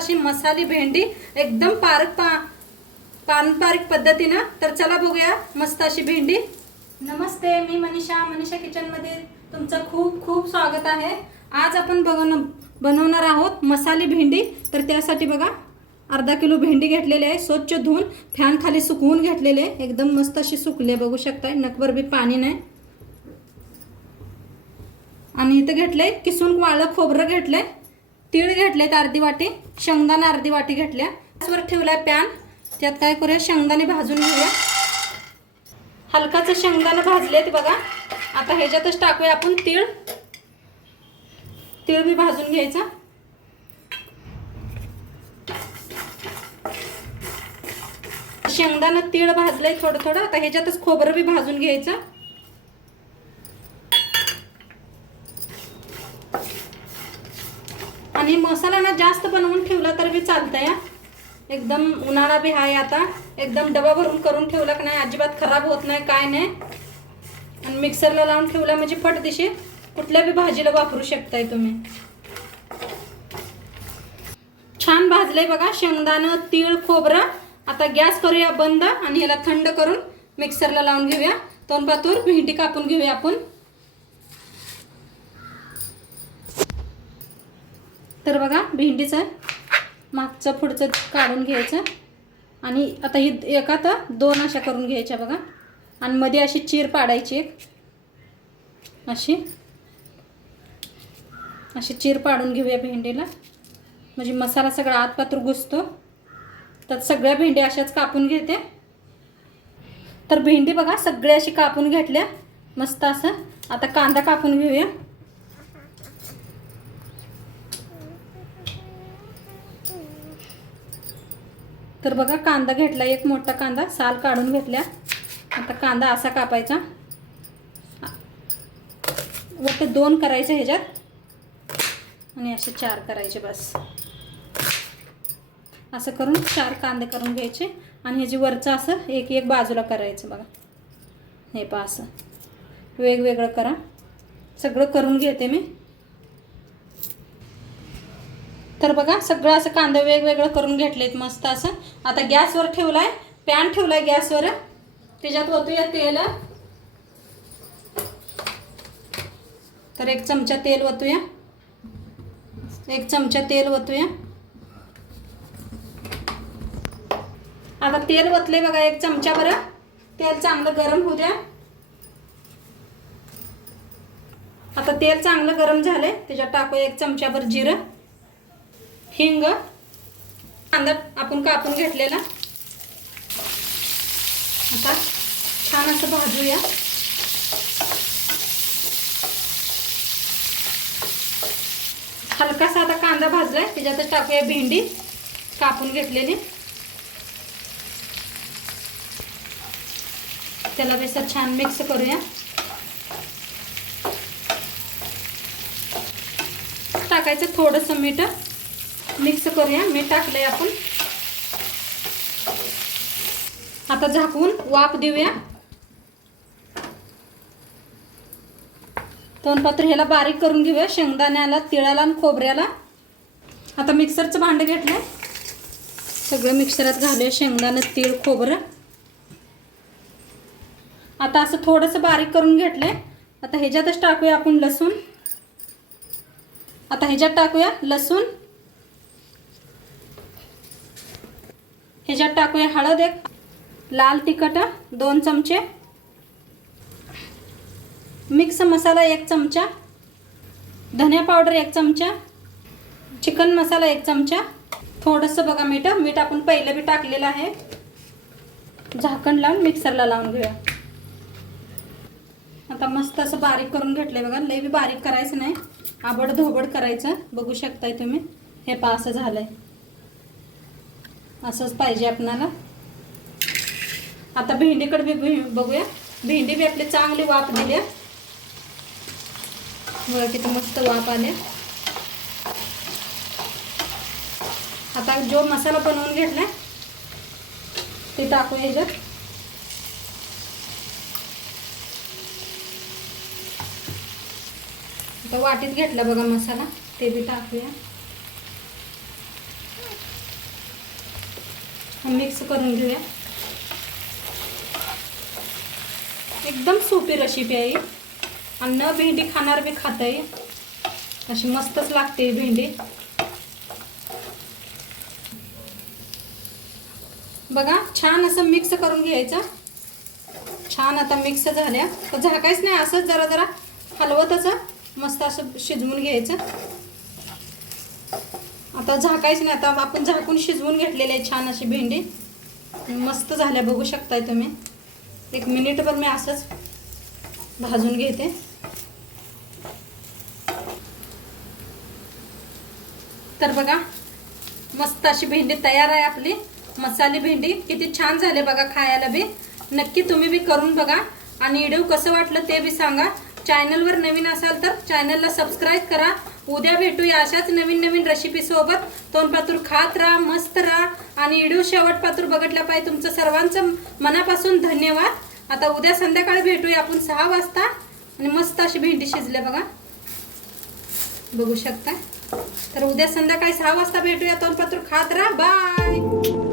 मसाली भेंडी एकदम पारक पा पारंपरिक पद्धतीनं. तर चला बघूया मस्त अशी भेंडी. नमस्ते मी मनीषा. मनीषा किचनमध्ये तुमचं खूप खूप स्वागत आहे. आज आपण बघून बनवणार आहोत मसाली भेंडी. तर त्यासाठी बघा अर्धा किलो भेंडी घेतलेली आहे. स्वच्छ धुवून फॅन खाली सुकवून घेतलेले आहे. एकदम मस्त अशी सुकले बघू शकताय. नकभर बी पाणी नाही. आणि इथं घेतलंय किसून वाळलं खोबरं घेतलंय. तीळ घेतलेत अर्धी वाटी शेंगदाणा अर्धी वाटी घेतल्या. गॅसवर ठेवलाय पॅन. त्यात काय करूया? शेंगदाणे भाजून घेऊया. हलकाचं शेंगदाणं भाजलेत बघा. आता ह्याच्यातच टाकूया आपण तीळ. तीळ बी भाजून घ्यायचा. शेंगदाणं तीळ भाजलंय थोडं थोडं आता ह्याच्यातच खोबरं बी भाजून घ्यायचं आणि मसाला ना जास्त बनवून ठेवला तर बी चालतं या एकदम उन्हाळा बी आहे आता. एकदम डबा भरून करून ठेवला की नाही अजिबात खराब होत नाही काय नाही. आणि मिक्सरला लावून ठेवला म्हणजे फटदिशी कुठल्या बी भाजीला वापरू शकताय तुम्ही. छान भाजलंय बघा शेंगदाणं तीळ खोबरं. आता गॅस करूया बंद आणि ह्याला थंड करून मिक्सरला लावून घेऊया. तोंड पातूर भेंडी कापून घेऊया आपण. तर बघा भेंडीचं मागचं पुढचं काढून घ्यायचं. आणि आता ही एका तर दोन अशा करून घ्यायच्या बघा. आणि मध्ये अशी चीर पाडायची एक. अशी. अशी चीर पाडून घेऊया भेंडीला. म्हणजे मसाला सगळा आतपात्र घुसतो. तर सगळ्या भेंडी अशाच कापून घेते. तर भेंडी बघा सगळे अशी कापून घेतल्या. मस्त असं. आता कांदा कापून घेऊया. तर बघा कांदा घेतला एक मोठा कांदा साल काढून घेतल्या. आता कांदा असा कापायचा. वरते दोन करायचे ह्याच्यात. आणि असे चार करायचे बस. असं करून चार कांदे करून घ्यायचे. आणि ह्याची वरचं असं एक एक बाजूला करायचं बघा. हे पा असं. वेगवेगळं करा. सगळं करून घेते मी. तर बघा सगळं असं कांदा वेगवेगळं करून घेतलेत मस्त असं. आता गॅसवर ठेवलाय पॅन ठेवलाय गॅसवर. त्याच्यात ओतूया तेल. तर एक चमचा तेल ओतूया. एक चमचा तेल ओतूया. आता तेल ओतले बघा एक चमचा बरं. तेल चांगलं गरम होऊ द्या. आता तेल चांगलं गरम झालंय त्याच्यात टाकूया एक चमच्याभर जिरं. हिंग. कांदा आपण कापून घेतलेला. आता छान असं भाजूया. हलकासा आता कांदा भाजलाय त्याच्यातच टाकूया भेंडी. कापून घेतलेली. त्याला बेसा छान मिक्स करूया. टाकायचं थोडंसं मीठ. मिक्स करूया. मीठ टाकलंय आपण. आता झाकून वाफ देऊया. दोन ह्याला बारीक करून घेऊया. शेंगदाण्याला तिळाला आणि खोबऱ्याला आता मिक्सरचं भांडं घेतलं सगळं मिक्सरात घालूया. शेंगदाणं तीळ खोबरं. आता असं थोडंसं बारीक करून घेतलं आता ह्याच्यातच टाकूया आपण लसूण. आता ह्याच्यात टाकूया लसूण. ह्याच्यात टाकूया हळद एक लाल तिखट दोन चमचे. मिक्स मसाला एक चमचा. धनिया पावडर एक चमचा. चिकन मसाला एक चमचा. थोडंसं बघा मीठ मीठ आपण पहिलं बी टाकलेलं आहे. झाकण लावून मिक्सरला लावून घेऊया. आता मस्त असं बारीक करून घेतलंय बघा लई बी बारीक करायचं नाही. आबड धोबड करायचं बघू शकताय तुम्ही. हे पा असं झालंय. असंच पाहिजे आपणाला. आता भेंडीकडे बी बघूया. भेंडी बी आपली चांगली वाफ दिली. बघा किती मस्त वाफ आले. आता जो मसाला बनवून घेतला ते टाकूया ह्याच्यात आता वाटीत घेतला बघा मसाला ते बी टाकूया. मिक्स करून घेऊया. एकदम सोपी रेसिपी आहे आणि न भेंडी खाणार बी खाता येईल अशी मस्तच लागते भेंडी. बघा छान असं मिक्स करून घ्यायचं. छान आता मिक्स झाल्या. तर झाकायच नाही असंच जरा जरा हलवतच मस्त असं शिजवून घ्यायचं. आता झाकायच नाही आता आपण झाकून शिजवून घेतलेली आहे छान अशी भेंडी. मस्त झाल्या बघू शकताय तुम्ही. एक मिनिटभर मी असंच भाजून घेते. तर बघा मस्त अशी भेंडी तयार आहे आपली. मसाली भेंडी किती छान झाले बघा खायला बी. नक्की तुम्ही बी करून बघा. आणि व्हिडिओ कसं वाटलं ते बी सांगा. चॅनलवर नवीन असाल तर चॅनलला सबस्क्राईब करा. उद्या भेटूया अशाच नवीन नवीन रेसिपीसोबत तोंडपातूर खात राहा मस्त राहा. आणि व्हिडिओ शेवटपातूर बघितला पाहिजे. तुमचं सर्वांचं मनापासून धन्यवाद. आता उद्या संध्याकाळी भेटूया आपण सहा वाजता. आणि मस्त अशी भेंडी शिजले बघा. बघू शकता? तर उद्या संध्याकाळी सहा वाजता भेटूया. तोंडपातूर खात राहा. बाय